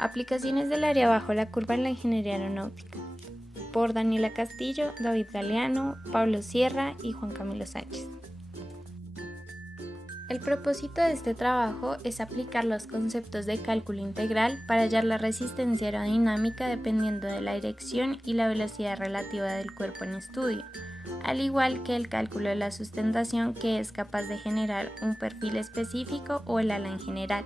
Aplicaciones del área bajo la curva en la ingeniería aeronáutica, por Daniela Castillo, David Galeano, Pablo Sierra y Juan Camilo Sánchez. El propósito de este trabajo es aplicar los conceptos de cálculo integral para hallar la resistencia aerodinámica dependiendo de la dirección y la velocidad relativa del cuerpo en estudio, al igual que el cálculo de la sustentación, que es capaz de generar un perfil específico o el ala en general.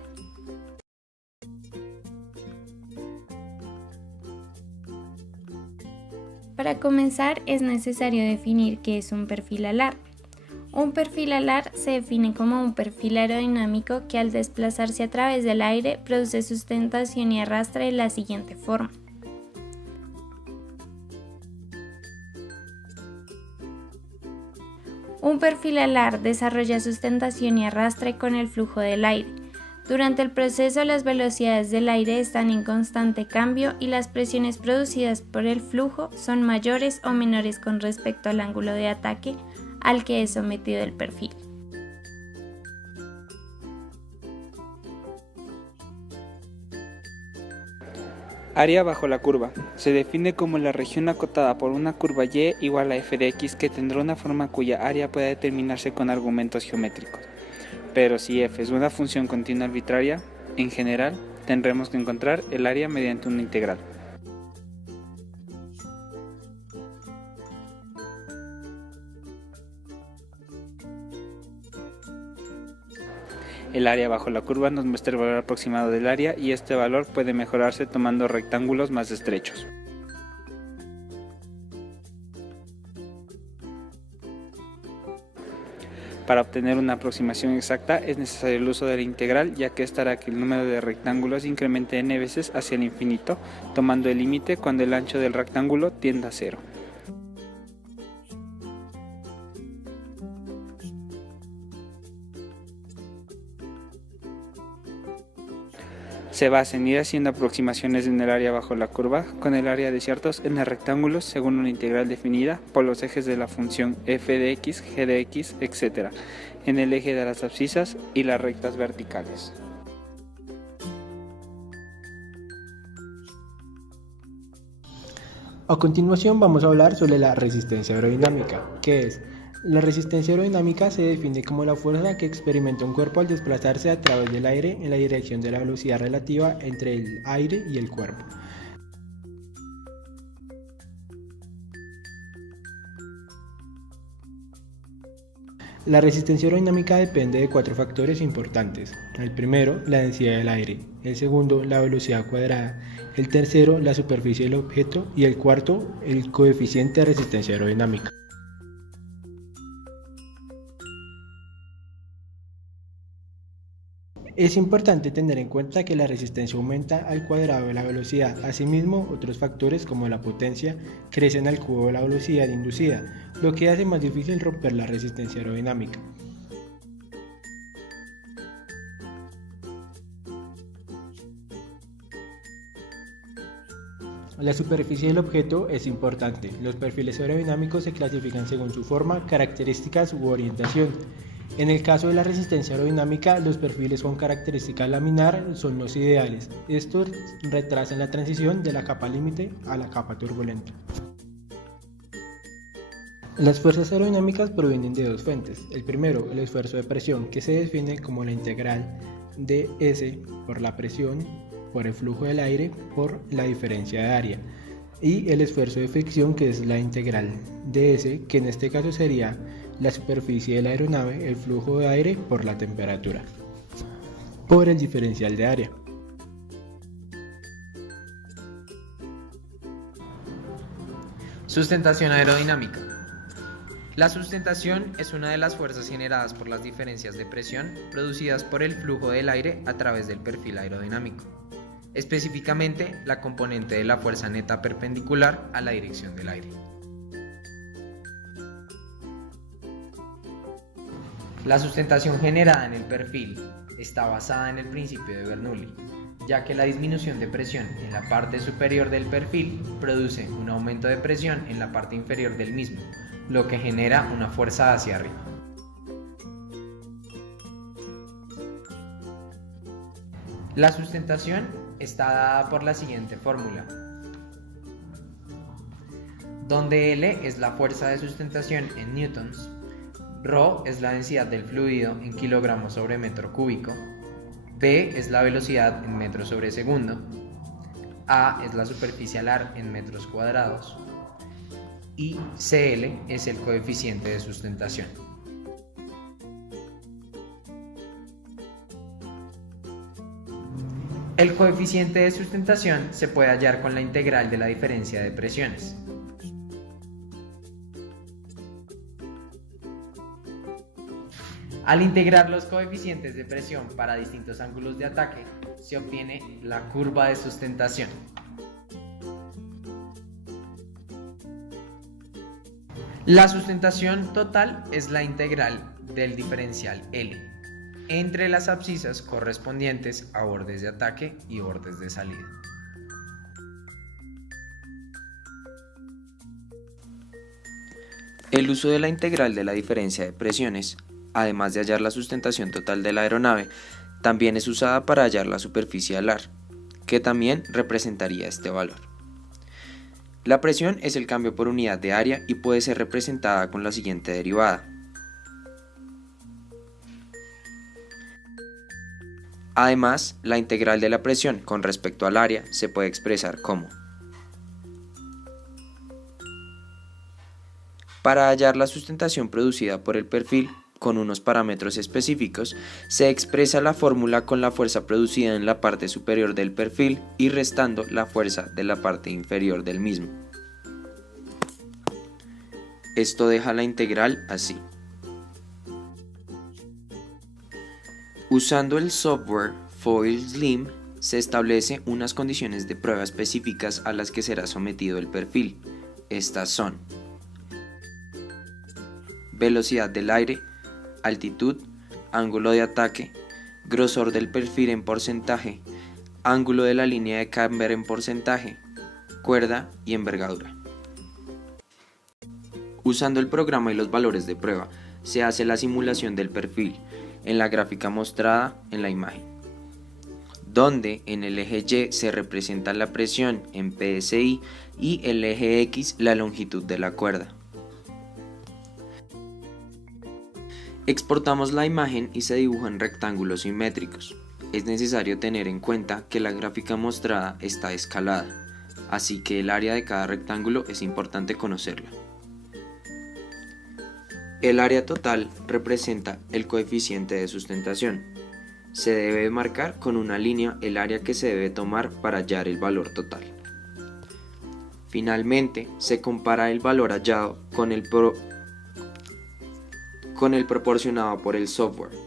Para comenzar, es necesario definir qué es un perfil alar. Un perfil alar se define como un perfil aerodinámico que al desplazarse a través del aire produce sustentación y arrastre de la siguiente forma. Un perfil alar desarrolla sustentación y arrastre con el flujo del aire. Durante el proceso, las velocidades del aire están en constante cambio y las presiones producidas por el flujo son mayores o menores con respecto al ángulo de ataque al que es sometido el perfil. Área bajo la curva. Se define como la región acotada por una curva y igual a f de x que tendrá una forma cuya área puede determinarse con argumentos geométricos. Pero si f es una función continua arbitraria, en general, tendremos que encontrar el área mediante una integral. El área bajo la curva nos muestra el valor aproximado del área y este valor puede mejorarse tomando rectángulos más estrechos. Para obtener una aproximación exacta es necesario el uso de la integral, ya que esta hará que el número de rectángulos incremente n veces hacia el infinito, tomando el límite cuando el ancho del rectángulo tienda a 0. Se basa en ir haciendo aproximaciones en el área bajo la curva con el área de ciertos n rectángulos según una integral definida por los ejes de la función f de x, g de x, etc. en el eje de las abscisas y las rectas verticales. A continuación vamos a hablar sobre la resistencia aerodinámica, que es: la resistencia aerodinámica se define como la fuerza que experimenta un cuerpo al desplazarse a través del aire en la dirección de la velocidad relativa entre el aire y el cuerpo. La resistencia aerodinámica depende de 4 factores importantes. El primero, la densidad del aire; el segundo, la velocidad cuadrada; el tercero, la superficie del objeto; y el cuarto, el coeficiente de resistencia aerodinámica. Es importante tener en cuenta que la resistencia aumenta al cuadrado de la velocidad. Asimismo, otros factores como la potencia crecen al cubo de la velocidad inducida, lo que hace más difícil romper la resistencia aerodinámica. La superficie del objeto es importante. Los perfiles aerodinámicos se clasifican según su forma, características u orientación. En el caso de la resistencia aerodinámica, los perfiles con característica laminar son los ideales. Estos retrasan la transición de la capa límite a la capa turbulenta. Las fuerzas aerodinámicas provienen de dos fuentes. El primero, el esfuerzo de presión, que se define como la integral de S por la presión por el flujo del aire por la diferencia de área. Y el esfuerzo de fricción, que es la integral de S, que en este caso sería la superficie de la aeronave, el flujo de aire por la temperatura, por el diferencial de área. Sustentación aerodinámica. La sustentación es una de las fuerzas generadas por las diferencias de presión producidas por el flujo del aire a través del perfil aerodinámico, específicamente la componente de la fuerza neta perpendicular a la dirección del aire. La sustentación generada en el perfil está basada en el principio de Bernoulli, ya que la disminución de presión en la parte superior del perfil produce un aumento de presión en la parte inferior del mismo, lo que genera una fuerza hacia arriba. La sustentación está dada por la siguiente fórmula, donde L es la fuerza de sustentación en newtons, ρ es la densidad del fluido en kilogramos sobre metro cúbico, v es la velocidad en metros sobre segundo, a es la superficie alar en metros cuadrados y CL es el coeficiente de sustentación. El coeficiente de sustentación se puede hallar con la integral de la diferencia de presiones. Al integrar los coeficientes de presión para distintos ángulos de ataque, se obtiene la curva de sustentación. La sustentación total es la integral del diferencial L entre las abscisas correspondientes a bordes de ataque y bordes de salida. El uso de la integral de la diferencia de presiones, además de hallar la sustentación total de la aeronave, también es usada para hallar la superficie alar, que también representaría este valor. La presión es el cambio por unidad de área y puede ser representada con la siguiente derivada. Además, la integral de la presión con respecto al área se puede expresar como: para hallar la sustentación producida por el perfil con unos parámetros específicos, se expresa la fórmula con la fuerza producida en la parte superior del perfil y restando la fuerza de la parte inferior del mismo. Esto deja la integral así. Usando el software Foil Slim, se establece unas condiciones de prueba específicas a las que será sometido el perfil. Estas son: velocidad del aire, altitud, ángulo de ataque, grosor del perfil en porcentaje, ángulo de la línea de camber en porcentaje, cuerda y envergadura. Usando el programa y los valores de prueba, se hace la simulación del perfil en la gráfica mostrada en la imagen, donde en el eje Y se representa la presión en PSI y el eje X la longitud de la cuerda. Exportamos la imagen y se dibujan rectángulos simétricos. Es necesario tener en cuenta que la gráfica mostrada está escalada, así que el área de cada rectángulo es importante conocerla. El área total representa el coeficiente de sustentación. Se debe marcar con una línea el área que se debe tomar para hallar el valor total. Finalmente, se compara el valor hallado con el proporcionado por el software.